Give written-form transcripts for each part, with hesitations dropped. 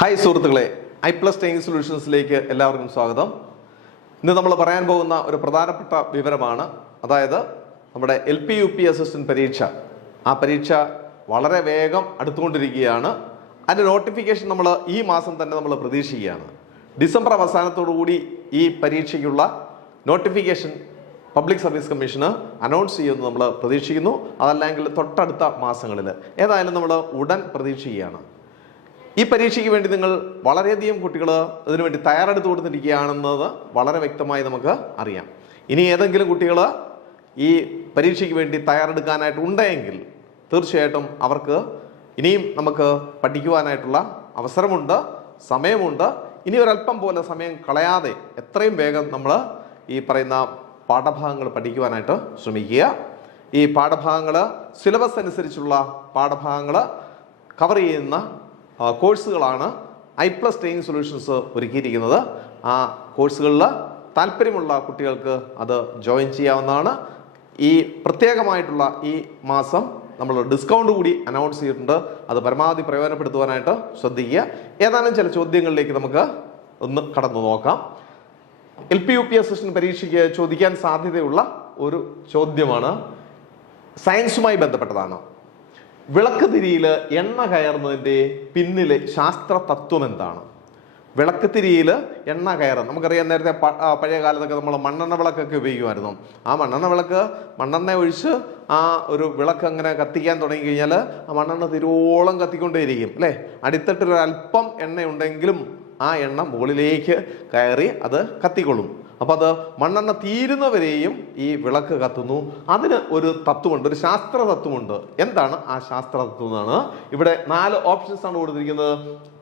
Hi സുഹൃത്തുക്കളെ, I+ training സൊല്യൂഷൻസിലേക്ക് എല്ലാവർക്കും സ്വാഗതം. ഇന്ന് നമ്മൾ പറയാൻ പോകുന്ന ഒരു പ്രധാനപ്പെട്ട വിവരമാണ്. അതായത് നമ്മുടെ LP UP അസിസ്റ്റന്റ് പരീക്ഷ, ആ പരീക്ഷ വളരെ വേഗം അടുത്തുകൊണ്ടിരിക്കുകയാണ്. അതിൻ്റെ നോട്ടിഫിക്കേഷൻ നമ്മൾ ഈ മാസം തന്നെ നമ്മൾ പ്രതീക്ഷിക്കുകയാണ്. ഡിസംബർ അവസാനത്തോടുകൂടി ഈ പരീക്ഷയ്ക്കുള്ള നോട്ടിഫിക്കേഷൻ പബ്ലിക് സർവീസ് കമ്മീഷന് അനൗൺസ് ചെയ്യുമെന്ന് നമ്മൾ പ്രതീക്ഷിക്കുന്നു. അതല്ലെങ്കിൽ തൊട്ടടുത്ത മാസങ്ങളിൽ ഏതായാലും നമ്മൾ ഉടൻ പ്രതീക്ഷിക്കുകയാണ്. ഈ പരീക്ഷയ്ക്ക് വേണ്ടി നിങ്ങൾ വളരെയധികം കുട്ടികൾ ഇതിനുവേണ്ടി തയ്യാറെടുത്ത് കൊടുത്തിരിക്കുകയാണെന്നത് വളരെ വ്യക്തമായി നമുക്ക് അറിയാം. ഇനി ഏതെങ്കിലും കുട്ടികൾ ഈ പരീക്ഷയ്ക്ക് വേണ്ടി തയ്യാറെടുക്കാനായിട്ട് ഉണ്ടെങ്കിൽ തീർച്ചയായിട്ടും അവർക്ക് ഇനിയും നമുക്ക് പഠിക്കുവാനായിട്ടുള്ള അവസരമുണ്ട്, സമയമുണ്ട്. ഇനി ഒരല്പം പോലെ സമയം കളയാതെ എത്രയും വേഗം നമ്മൾ ഈ പറയുന്ന പാഠഭാഗങ്ങൾ പഠിക്കുവാനായിട്ട് ശ്രമിക്കുക. ഈ പാഠഭാഗങ്ങൾ സിലബസ് അനുസരിച്ചുള്ള പാഠഭാഗങ്ങൾ കവർ ചെയ്യുന്ന കോഴ്സുകളാണ് ഐ+ ട്രെയിനിങ് സൊല്യൂഷൻസ് ഒരുക്കിയിരിക്കുന്നത്. ആ കോഴ്സുകളിൽ താല്പര്യമുള്ള കുട്ടികൾക്ക് അത് ജോയിൻ ചെയ്യാവുന്നതാണ്. ഈ പ്രത്യേകമായിട്ടുള്ള ഈ മാസം നമ്മൾ ഡിസ്കൗണ്ട് കൂടി അനൗൺസ് ചെയ്തിട്ടുണ്ട്. അത് പരമാവധി പ്രയോജനപ്പെടുത്തുവാനായിട്ട് ശ്രദ്ധിക്കുക. ഏതാനും ചില ചോദ്യങ്ങളിലേക്ക് നമുക്ക് ഒന്ന് കടന്നു നോക്കാം. LP UP അസിസ്റ്റന്റ് പരീക്ഷയ്ക്ക് ചോദിക്കാൻ സാധ്യതയുള്ള ഒരു ചോദ്യമാണ്, സയൻസുമായി ബന്ധപ്പെട്ടതാണ്. വിളക്ക് തിരിയിൽ എണ്ണ കയറുന്നതിൻ്റെ പിന്നിലെ ശാസ്ത്ര തത്വം എന്താണ്? വിളക്ക് തിരിയിൽ എണ്ണ കയറും. നമുക്കറിയാം, നേരത്തെ പഴയ കാലത്തൊക്കെ നമ്മൾ മണ്ണെണ്ണ വിളക്കൊക്കെ ഉപയോഗിക്കുമായിരുന്നു. ആ മണ്ണെണ്ണ ഒഴിച്ച് ആ ഒരു വിളക്ക് അങ്ങനെ കത്തിക്കാൻ തുടങ്ങി കഴിഞ്ഞാൽ ആ മണ്ണെണ്ണ തിരുവോളം കത്തിക്കൊണ്ടേയിരിക്കും അല്ലേ. അടിത്തട്ടിൽ അല്പം എണ്ണ ഉണ്ടെങ്കിലും ആ എണ്ണ മുകളിലേക്ക് കയറി അത് കത്തിക്കൊള്ളും. അപ്പം അത് മണ്ണെണ്ണ തീരുന്നവരെയും ഈ വിളക്ക് കത്തുന്നു. അതിന് ഒരു തത്വമുണ്ട്, ഒരു ശാസ്ത്ര തത്വമുണ്ട്. എന്താണ് ആ ശാസ്ത്ര തത്വം എന്നാണ് ഇവിടെ 4 ഓപ്ഷൻസ് ആണ് കൊടുത്തിരിക്കുന്നത്.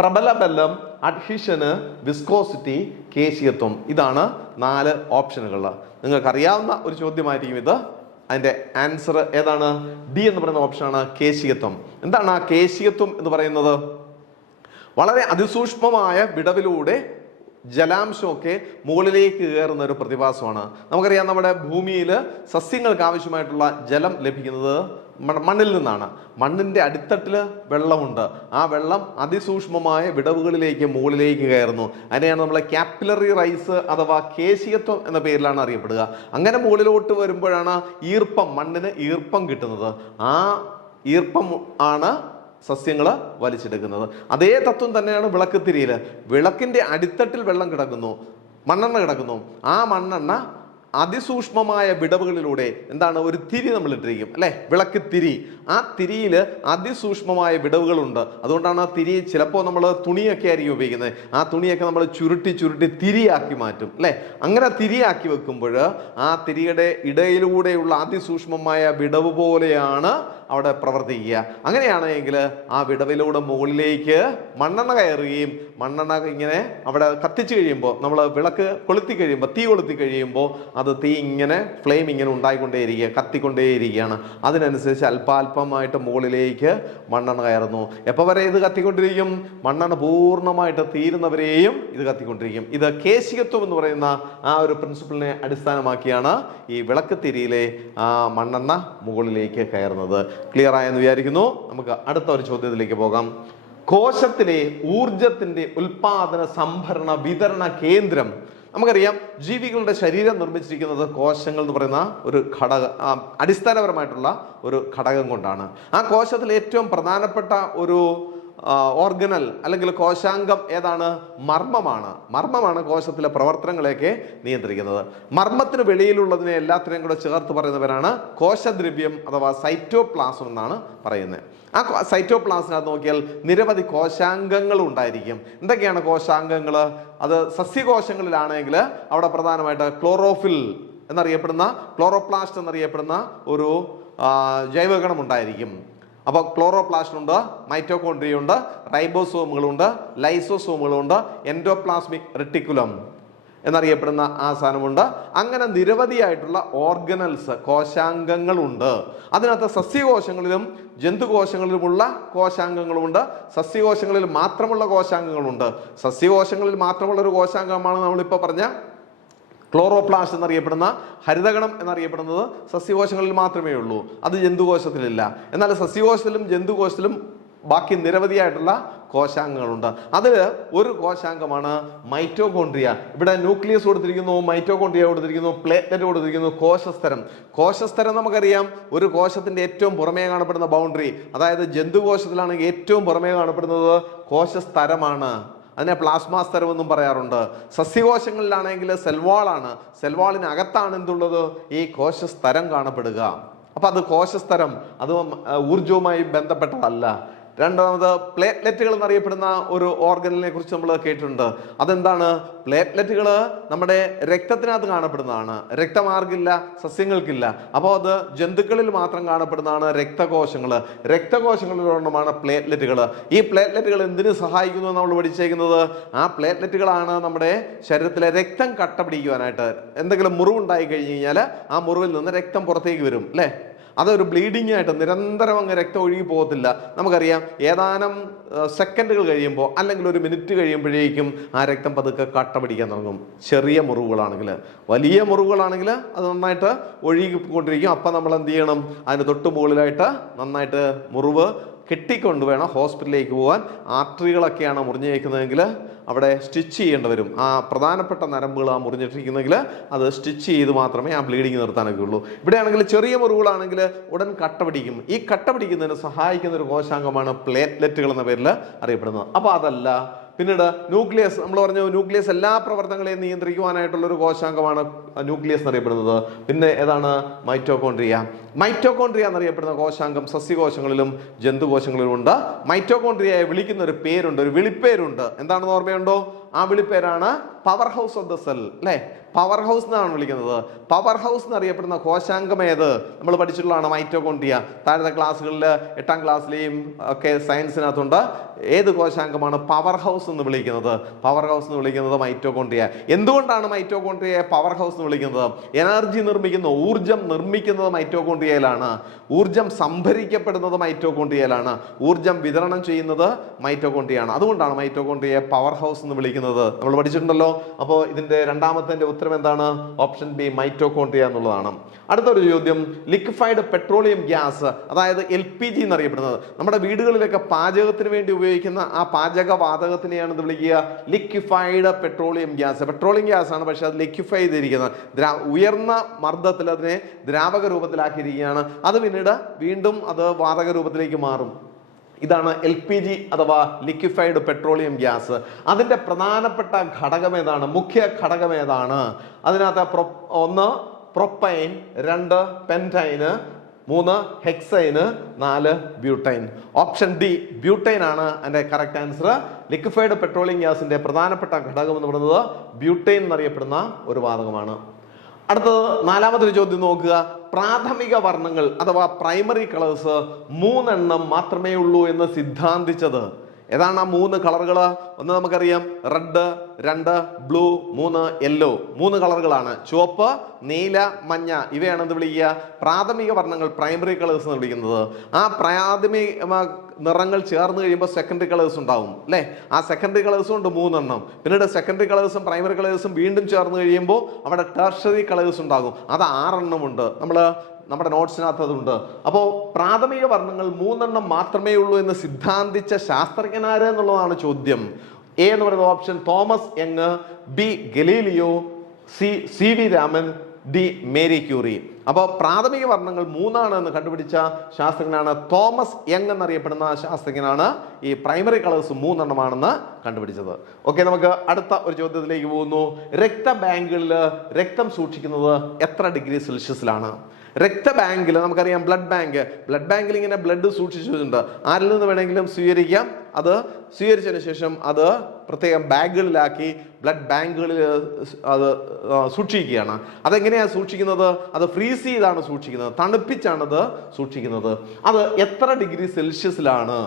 പ്രബലബലം, അഡ്ഹീഷന്, വിസ്കോസിറ്റി, കേശിയത്വം. ഇതാണ് 4 ഓപ്ഷനുകൾ. നിങ്ങൾക്കറിയാവുന്ന ഒരു ചോദ്യമായിരിക്കും ഇത്. അതിൻ്റെ ആൻസർ ഏതാണ്? ഡി എന്ന് പറയുന്ന ഓപ്ഷനാണ് കേശിയത്വം. എന്താണ് ആ കേശിയത്വം എന്ന് പറയുന്നത്? വളരെ അതിസൂക്ഷ്മമായ വിടവിലൂടെ ജലാംശമൊക്കെ മുകളിലേക്ക് കയറുന്ന ഒരു പ്രതിഭാസമാണ്. നമുക്കറിയാം, നമ്മുടെ ഭൂമിയിൽ സസ്യങ്ങൾക്ക് ആവശ്യമായിട്ടുള്ള ജലം ലഭിക്കുന്നത് മണ്ണിൽ നിന്നാണ്. മണ്ണിൻ്റെ അടിത്തട്ടിൽ വെള്ളമുണ്ട്. ആ വെള്ളം അതിസൂക്ഷ്മമായ വിടവുകളിലേക്ക് മുകളിലേക്ക് കയറുന്നു. അതിനെയാണ് നമ്മൾ കാപ്പിലറി റൈസ് അഥവാ കേശിയത്വം എന്ന പേരിലാണ് അറിയപ്പെടുക. അങ്ങനെ മുകളിലോട്ട് വരുമ്പോഴാണ് ഈർപ്പം, മണ്ണിന് ഈർപ്പം കിട്ടുന്നത്. ആ ഈർപ്പം ആണ് സസ്യങ്ങൾ വലിച്ചെടുക്കുന്നത്. അതേ തത്വം തന്നെയാണ് വിളക്കുതിരിയിൽ. വിളക്കിൻ്റെ അടിത്തട്ടിൽ വെള്ളം കിടക്കുന്നു, മണ്ണെണ്ണ കിടക്കുന്നു. ആ മണ്ണെണ്ണ അതിസൂക്ഷ്മമായ വിടവുകളിലൂടെ എന്താണ്, ഒരു തിരി നമ്മൾ ഇട്ടിരിക്കും അല്ലെ, വിളക്ക് തിരി. ആ തിരിയിൽ അതിസൂക്ഷ്മമായ വിടവുകളുണ്ട്. അതുകൊണ്ടാണ് ആ തിരി ചിലപ്പോൾ നമ്മൾ തുണിയൊക്കെ ആയിരിക്കും ഉപയോഗിക്കുന്നത്. ആ തുണിയൊക്കെ നമ്മൾ ചുരുട്ടി തിരിയാക്കി മാറ്റും അല്ലെ. അങ്ങനെ തിരിയാക്കി വെക്കുമ്പോൾ ആ തിരിയുടെ ഇടയിലൂടെയുള്ള അതിസൂക്ഷ്മമായ വിടവ് പോലെയാണ് അവിടെ പ്രവർത്തിക്കുക. അങ്ങനെയാണെങ്കിൽ ആ വിടവിലൂടെ മുകളിലേക്ക് മണ്ണെണ്ണ കയറുകയും മണ്ണെണ്ണ ഇങ്ങനെ അവിടെ കത്തിച്ചു കഴിയുമ്പോൾ, നമ്മൾ വിളക്ക് കൊളുത്തി കഴിയുമ്പോൾ, തീ കൊളുത്തി കഴിയുമ്പോൾ അത് തീ ഇങ്ങനെ ഫ്ലെയിം ഇങ്ങനെ ഉണ്ടായിക്കൊണ്ടേയിരിക്കുക, കത്തിക്കൊണ്ടേയിരിക്കുകയാണ്. അതിനനുസരിച്ച് അല്പാൽപമായിട്ട് മുകളിലേക്ക് മണ്ണെണ്ണ കയറുന്നു. എപ്പോൾ വരെ ഇത് കത്തിക്കൊണ്ടിരിക്കും? മണ്ണെണ്ണ പൂർണ്ണമായിട്ട് തീരുന്നവരെയും ഇത് കത്തിക്കൊണ്ടിരിക്കും. ഇത് കേശികത്വം എന്ന് പറയുന്ന ആ ഒരു പ്രിൻസിപ്പിളിനെ അടിസ്ഥാനമാക്കിയാണ് ഈ വിളക്ക് തിരിയിലെ ആ മണ്ണെണ്ണ മുകളിലേക്ക് കയറുന്നത്. ക്ലിയർ ആയെന്ന് വിചാരിക്കുന്നു. നമുക്ക് അടുത്ത ഒരു ചോദ്യത്തിലേക്ക് പോകാം. കോശത്തിലെ ഊർജത്തിന്റെ ഉൽപാദന, സംഭരണ, വിതരണ കേന്ദ്രം. നമുക്കറിയാം, ജീവികളുടെ ശരീരം നിർമ്മിച്ചിരിക്കുന്നത് കോശങ്ങൾ എന്ന് പറയുന്ന ഒരു അടിസ്ഥാനപരമായിട്ടുള്ള ഒരു ഘടകം കൊണ്ടാണ്. ആ കോശത്തിൽ ഏറ്റവും പ്രധാനപ്പെട്ട ഒരു ഓർഗനൽ അല്ലെങ്കിൽ കോശാംഗം ഏതാണ്? മർമ്മമാണ് കോശത്തിലെ പ്രവർത്തനങ്ങളെയൊക്കെ നിയന്ത്രിക്കുന്നത്. മർമ്മത്തിന് വെളിയിലുള്ളതിനെ എല്ലാത്തിനെയും കൂടെ ചേർത്ത് പറയുന്നവരാണ് കോശദ്രവ്യം അഥവാ സൈറ്റോപ്ലാസം എന്നാണ് പറയുന്നത്. ആ സൈറ്റോപ്ലാസിനകത്ത് നോക്കിയാൽ നിരവധി കോശാംഗങ്ങൾ ഉണ്ടായിരിക്കും. എന്തൊക്കെയാണ് കോശാംഗങ്ങൾ? അത് സസ്യകോശങ്ങളിലാണെങ്കിൽ അവിടെ പ്രധാനമായിട്ട് ക്ലോറോഫിൽ എന്നറിയപ്പെടുന്ന, ക്ലോറോപ്ലാസ്റ്റ് എന്നറിയപ്പെടുന്ന ഒരു ജൈവകണം ഉണ്ടായിരിക്കും. അപ്പോൾ ക്ലോറോപ്ലാസ്റ്റ് ഉണ്ട്, മൈറ്റോകോൺട്രിയ ഉണ്ട്, റൈബോസോമുകളുണ്ട്, ലൈസോസോമുകളുണ്ട്, എൻഡോപ്ലാസ്മിക് റെട്ടിക്കുലം എന്നറിയപ്പെടുന്ന ആ സാധനമുണ്ട്. അങ്ങനെ നിരവധിയായിട്ടുള്ള ഓർഗനൽസ്, കോശാംഗങ്ങളുണ്ട്. അതിനകത്ത് സസ്യകോശങ്ങളിലും ജന്തുകോശങ്ങളിലുമുള്ള കോശാംഗങ്ങളുമുണ്ട്, സസ്യകോശങ്ങളിൽ മാത്രമുള്ള കോശാംഗങ്ങളുണ്ട്. സസ്യകോശങ്ങളിൽ മാത്രമുള്ള ഒരു കോശാംഗമാണ് നമ്മളിപ്പോൾ പറഞ്ഞ ക്ലോറോപ്ലാസ്റ്റ് എന്നറിയപ്പെടുന്ന ഹരിതകണം എന്നറിയപ്പെടുന്നത് സസ്യകോശങ്ങളിൽ മാത്രമേ ഉള്ളൂ. അത് ജന്തുകോശത്തിലില്ല. എന്നാൽ സസ്യകോശത്തിലും ജന്തുകോശത്തിലും ബാക്കി നിരവധിയായിട്ടുള്ള കോശാംഗങ്ങളുണ്ട്. അതിൽ ഒരു കോശാംഗമാണ് മൈറ്റോകോൺട്രിയ. ഇവിടെ ന്യൂക്ലിയസ് കൊടുത്തിരിക്കുന്നു, മൈറ്റോകോൺട്രിയ കൊടുത്തിരിക്കുന്നു, പ്ലേറ്റ്ലെറ്റ് കൊടുത്തിരിക്കുന്നു, കോശസ്തരം. കോശസ്തരം നമുക്കറിയാം, ഒരു കോശത്തിന്റെ ഏറ്റവും പുറമേ കാണപ്പെടുന്ന ബൗണ്ടറി, അതായത് ജന്തുകോശത്തിലാണെങ്കിൽ ഏറ്റവും പുറമേ കാണപ്പെടുന്നത് കോശസ്തരമാണ്. അതിനെ പ്ലാസ്മ സ്തരം എന്നും പറയാറുണ്ട്. സസ്യകോശങ്ങളിലാണെങ്കിൽ സെൽവാളാണ്. സെൽവാളിനകത്താണ് എന്തുള്ളത്? ഈ കോശസ്തരം കാണപ്പെടുക. അപ്പൊ അത് കോശസ്തരം, അത് ഊർജവുമായി ബന്ധപ്പെട്ടതല്ല. രണ്ടാമത് പ്ലേറ്റ്ലെറ്റുകൾ എന്നറിയപ്പെടുന്ന ഒരു ഓർഗനിനെ കുറിച്ച് നമ്മൾ കേട്ടിട്ടുണ്ട്. അതെന്താണ്? പ്ലേറ്റ്ലെറ്റുകൾ നമ്മുടെ രക്തത്തിനകത്ത് കാണപ്പെടുന്നതാണ്. രക്തമാർഗില്ല, സസ്യങ്ങൾക്കില്ല. അപ്പോൾ അത് ജന്തുക്കളിൽ മാത്രം കാണപ്പെടുന്നതാണ് രക്തകോശങ്ങൾ. രക്തകോശങ്ങളിലൊരെണ്ണമാണ് പ്ലേറ്റ്ലെറ്റുകൾ. ഈ പ്ലേറ്റ്ലെറ്റുകൾ എന്തിനു സഹായിക്കുന്നു നമ്മൾ പഠിച്ചേക്കുന്നത്? ആ പ്ലേറ്റ്ലെറ്റുകളാണ് നമ്മുടെ ശരീരത്തിലെ രക്തം കട്ട പിടിക്കുവാനായിട്ട്. എന്തെങ്കിലും മുറിവുണ്ടായി കഴിഞ്ഞ് കഴിഞ്ഞാൽ ആ മുറിവിൽ നിന്ന് രക്തം പുറത്തേക്ക് വരും, അല്ലേ? അതൊരു ബ്ലീഡിങ് ആയിട്ട് നിരന്തരം അങ്ങ് രക്തം ഒഴുകി പോകത്തില്ല. നമുക്കറിയാം, ഏതാനും സെക്കൻഡുകൾ കഴിയുമ്പോൾ അല്ലെങ്കിൽ ഒരു മിനിറ്റ് കഴിയുമ്പോഴേക്കും ആ രക്തം പതുക്കെ കട്ട പിടിക്കാൻ തുടങ്ങും. ചെറിയ മുറിവുകളാണെങ്കിൽ. വലിയ മുറിവുകളാണെങ്കിൽ അത് നന്നായിട്ട് ഒഴുകിക്കൊണ്ടിരിക്കും. അപ്പം നമ്മൾ എന്ത് ചെയ്യണം? അതിന് തൊട്ട് മുകളിലായിട്ട് നന്നായിട്ട് മുറിവ് കെട്ടിക്കൊണ്ട് വേണം ഹോസ്പിറ്റലിലേക്ക് പോകാൻ. ആർട്ടറികളൊക്കെയാണ് മുറിഞ്ഞേക്കുന്നതെങ്കിൽ അവിടെ സ്റ്റിച്ച് ചെയ്യേണ്ടി വരും. ആ പ്രധാനപ്പെട്ട നരമ്പുകൾ ആ മുറിഞ്ഞിട്ടിരിക്കുന്നെങ്കിൽ അത് സ്റ്റിച്ച് ചെയ്ത് മാത്രമേ ആ ബ്ലീഡിങ് നിർത്താനൊക്കെ ഉള്ളൂ. ഇവിടെയാണെങ്കിൽ ചെറിയ മുറിവുകളാണെങ്കിൽ ഉടൻ കട്ട പിടിക്കും. ഈ കട്ട പിടിക്കുന്നതിന് സഹായിക്കുന്ന ഒരു കോശാംഗമാണ് പ്ലേറ്റ്ലെറ്റുകൾ എന്ന പേരിൽ അറിയപ്പെടുന്നത്. അപ്പോൾ അതല്ല. പിന്നീട് ന്യൂക്ലിയസ്, നമ്മൾ പറഞ്ഞു ന്യൂക്ലിയസ് എല്ലാ പ്രവർത്തനങ്ങളെയും നിയന്ത്രിക്കുവാനായിട്ടുള്ള ഒരു കോശാംഗമാണ് ന്യൂക്ലിയസ് എന്നറിയപ്പെടുന്നത്. പിന്നെ ഏതാണ്? മൈറ്റോകോൺട്രിയ. മൈറ്റോകോൺട്രിയ എന്നറിയപ്പെടുന്ന കോശാംഗം സസ്യകോശങ്ങളിലും ജന്തുകോശങ്ങളിലും ഉണ്ട്. മൈറ്റോകോൺട്രിയയെ വിളിക്കുന്ന ഒരു പേരുണ്ട്, ഒരു വിളിപ്പേരുണ്ട്. എന്താണെന്ന് ഓർമ്മയുണ്ടോ? ആ വിളിപ്പേരാണ് power house of the cell, അല്ലേ? പവർ ഹൗസ് എന്നാണ് വിളിക്കുന്നത്. പവർ ഹൗസ് എന്നറിയപ്പെടുന്ന കോശാംഗം ഏത്? നമ്മൾ പഠിച്ചിട്ടുള്ളതാണ് മൈറ്റോകോൺട്രിയ. താഴത്തെ ക്ലാസ്സുകളിൽ 8ാം ക്ലാസ്സിലെയും ഒക്കെ സയൻസിനകത്തുണ്ട്. ഏത് കോശാംഗമാണ് പവർ ഹൗസ് എന്ന് വിളിക്കുന്നത്? പവർ ഹൗസ് എന്ന് വിളിക്കുന്നത് മൈറ്റോകോൺട്രിയ. എന്തുകൊണ്ടാണ് മൈറ്റോകോൺട്രിയയെ പവർ ഹൗസ് എന്ന് വിളിക്കുന്നത്? എനർജി നിർമ്മിക്കുന്ന, ഊർജം നിർമ്മിക്കുന്നത് മൈറ്റോകോൺട്രിയയിലാണ്. ഊർജം സംഭരിക്കപ്പെടുന്നത് മൈറ്റോകോൺട്രിയയിലാണ്. ഊർജം വിതരണം ചെയ്യുന്നത് മൈറ്റോകോൺട്രിയയാണ്. അതുകൊണ്ടാണ് മൈറ്റോകോൺട്രിയയെ പവർ ഹൗസ് എന്ന് വിളിക്കുന്നത്. നമ്മൾ പഠിച്ചിട്ടുണ്ടല്ലോ. അപ്പോൾ ഇതിന്റെ രണ്ടാമത്തെ ഉത്തരം എന്താണ്? ഓപ്ഷൻ ബി, മൈറ്റോകോൺട്രിയ എന്നുള്ളതാണ്. അടുത്തൊരു ചോദ്യം, ലിക്വിഫൈഡ് പെട്രോളിയം ഗ്യാസ്, അതായത് LPG എന്നറിയപ്പെടുന്നത്, നമ്മുടെ വീടുകളിലൊക്കെ പാചകത്തിന് വേണ്ടി ഉപയോഗിക്കുന്ന ആ പാചകവാതകത്തിനെയാണ് ഇത് വിളിക്കുക liquefied petroleum gas. Petroleum gas ആണ്, പക്ഷെ അത് ലിക്വിഫൈ ചെയ്തിരിക്കുന്നത്, ഉയർന്ന മർദ്ദത്തിൽ അതിനെ ദ്രാവക രൂപത്തിലാക്കിയിരിക്കുകയാണ്. അത് പിന്നീട് വീണ്ടും അത് വാതക രൂപത്തിലേക്ക് മാറും. ഇതാണ് LPG അഥവാ ലിക്വിഫൈഡ് പെട്രോളിയം ഗ്യാസ്. അതിന്റെ പ്രധാനപ്പെട്ട ഘടകം ഏതാണ്? മുഖ്യ ഘടകം ഏതാണ്? അതിനകത്ത് 1 propyne, 2 പെൻറ്റൈന്, 3 ഹെക്സൈന്, 4 butyne. Option D butyne ആണ് അതിന്റെ കറക്റ്റ് ആൻസർ. ലിക്വിഫൈഡ് പെട്രോളിയം ഗ്യാസിന്റെ പ്രധാനപ്പെട്ട ഘടകം എന്ന് പറയുന്നത് ബ്യൂട്ടൈൻ എന്നറിയപ്പെടുന്ന ഒരു വാതകമാണ്. അടുത്തത് 4ാമതൊരു ചോദ്യം നോക്കുക. പ്രാഥമിക വർണ്ണങ്ങൾ അഥവാ പ്രൈമറി കളേഴ്സ് 3 എണ്ണം മാത്രമേ ഉള്ളൂ എന്ന് സിദ്ധാന്തിച്ചത് ഏതാണ്? ആ 3 കളറുകൾ. ഒന്ന് നമുക്കറിയാം, റെഡ്, 2 ബ്ലൂ, 3 യെല്ലോ. 3 കളറുകളാണ്. ചുവപ്പ്, നീല, മഞ്ഞ. ഇവയാണ് എന്ത് വിളിക്കുക? പ്രാഥമിക വർണ്ണങ്ങൾ, പ്രൈമറി കളേഴ്സ് എന്ന് വിളിക്കുന്നത്. ആ പ്രാഥമിക നിറങ്ങൾ ചേർന്ന് കഴിയുമ്പോൾ സെക്കൻഡറി കളേഴ്സ് ഉണ്ടാവും, അല്ലേ? ആ സെക്കൻഡറി കളേഴ്സും ഉണ്ട് 3 എണ്ണം. പിന്നീട് സെക്കൻഡറി കളേഴ്സും പ്രൈമറി കളേഴ്സും വീണ്ടും ചേർന്ന് കഴിയുമ്പോൾ അവിടെ ടെർഷറി കളേഴ്സ് ഉണ്ടാകും. അത് 6 എണ്ണമുണ്ട്. നമ്മുടെ നോട്ട്സിനകത്ത് അതുണ്ട്. അപ്പോൾ പ്രാഥമിക വർണ്ണങ്ങൾ 3 എണ്ണം മാത്രമേ ഉള്ളൂ എന്ന് സിദ്ധാന്തിച്ച ശാസ്ത്രജ്ഞനാര് എന്നുള്ളതാണ് ചോദ്യം. എ എന്ന് പറയുന്നത് option Thomas Young, B Galileo, C V Raman, D Marie Curie. അപ്പോൾ പ്രാഥമിക വർണ്ണങ്ങൾ 3 എന്ന് കണ്ടുപിടിച്ച ശാസ്ത്രജ്ഞനാണ് തോമസ് യങ് എന്നറിയപ്പെടുന്ന ശാസ്ത്രജ്ഞനാണ് ഈ പ്രൈമറി കളേഴ്സ് 3 എണ്ണമാണെന്ന് കണ്ടുപിടിച്ചത്. ഓക്കെ, നമുക്ക് അടുത്ത ഒരു ചോദ്യത്തിലേക്ക് പോകുന്നു. രക്തബാങ്കുകളിൽ രക്തം സൂക്ഷിക്കുന്നത് എത്ര ഡിഗ്രി സെൽഷ്യസിലാണ്? രക്തബാങ്കിൽ നമുക്കറിയാം, ബ്ലഡ് ബാങ്കിൽ ഇങ്ങനെ ബ്ലഡ് സൂക്ഷിച്ചു വെച്ചിട്ടുണ്ട്. ആരിൽ നിന്ന് വേണമെങ്കിലും സ്വീകരിക്കാം. അത് സ്വീകരിച്ചതിന് ശേഷം അത് പ്രത്യേകം ബാഗുകളിലാക്കി ബ്ലഡ് ബാങ്കുകളിൽ അത് സൂക്ഷിക്കുകയാണ്. അതെങ്ങനെയാണ് സൂക്ഷിക്കുന്നത്? അത് ഫ്രീസ് ചെയ്താണ് സൂക്ഷിക്കുന്നത്, തണുപ്പിച്ചാണത് സൂക്ഷിക്കുന്നത്. അത് എത്ര ഡിഗ്രി സെൽഷ്യസിലാണ്?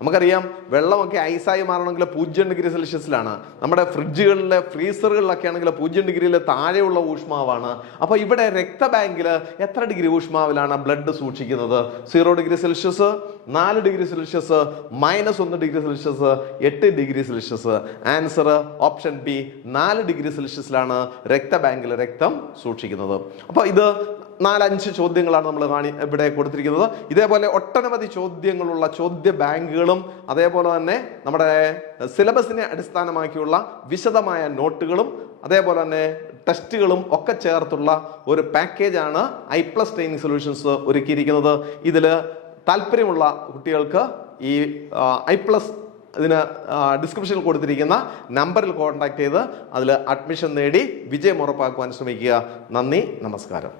നമുക്കറിയാം, വെള്ളമൊക്കെ ഐസായി മാറണമെങ്കിൽ 0 ഡിഗ്രി സെൽഷ്യസിലാണ്. നമ്മുടെ ഫ്രിഡ്ജുകളിലെ ഫ്രീസറുകളിലൊക്കെ ആണെങ്കിൽ 0 ഡിഗ്രിയിൽ താഴെയുള്ള ഊഷ്മാവാണ്. അപ്പോൾ ഇവിടെ രക്തബാങ്കിൽ എത്ര ഡിഗ്രി ഊഷ്മാവിലാണ് ബ്ലഡ് സൂക്ഷിക്കുന്നത്? 0 degree Celsius, 4 degree Celsius, -1 degree Celsius, 8 degree Celsius. Answer option B, 4 degree സെൽഷ്യസിലാണ് രക്തബാങ്കിൽ രക്തം സൂക്ഷിക്കുന്നത്. അപ്പോൾ ഇത് 4-5 ചോദ്യങ്ങളാണ് നമ്മൾ ഇവിടെ കൊടുത്തിരിക്കുന്നത്. ഇതേപോലെ ഒട്ടനവധി ചോദ്യങ്ങളുള്ള ചോദ്യ ബാങ്കുകളും അതേപോലെ തന്നെ നമ്മുടെ സിലബസിനെ അടിസ്ഥാനമാക്കിയുള്ള വിശദമായ നോട്ടുകളും അതേപോലെ തന്നെ ടെസ്റ്റുകളും ഒക്കെ ചേർത്തുള്ള ഒരു പാക്കേജാണ് ഐപ്ലസ് ട്രെയിനിങ് സൊല്യൂഷൻസ് ഒരുക്കിയിരിക്കുന്നത്. ഇതിൽ താല്പര്യമുള്ള കുട്ടികൾക്ക് ഈ ഐപ്ലസ് ഇതിന് ഡിസ്ക്രിപ്ഷനിൽ കൊടുത്തിരിക്കുന്ന നമ്പറിൽ കോൺടാക്ട് ചെയ്ത് അതിൽ അഡ്മിഷൻ നേടി വിജയം ഉറപ്പാക്കുവാൻ ശ്രമിക്കുക. നന്ദി, നമസ്കാരം.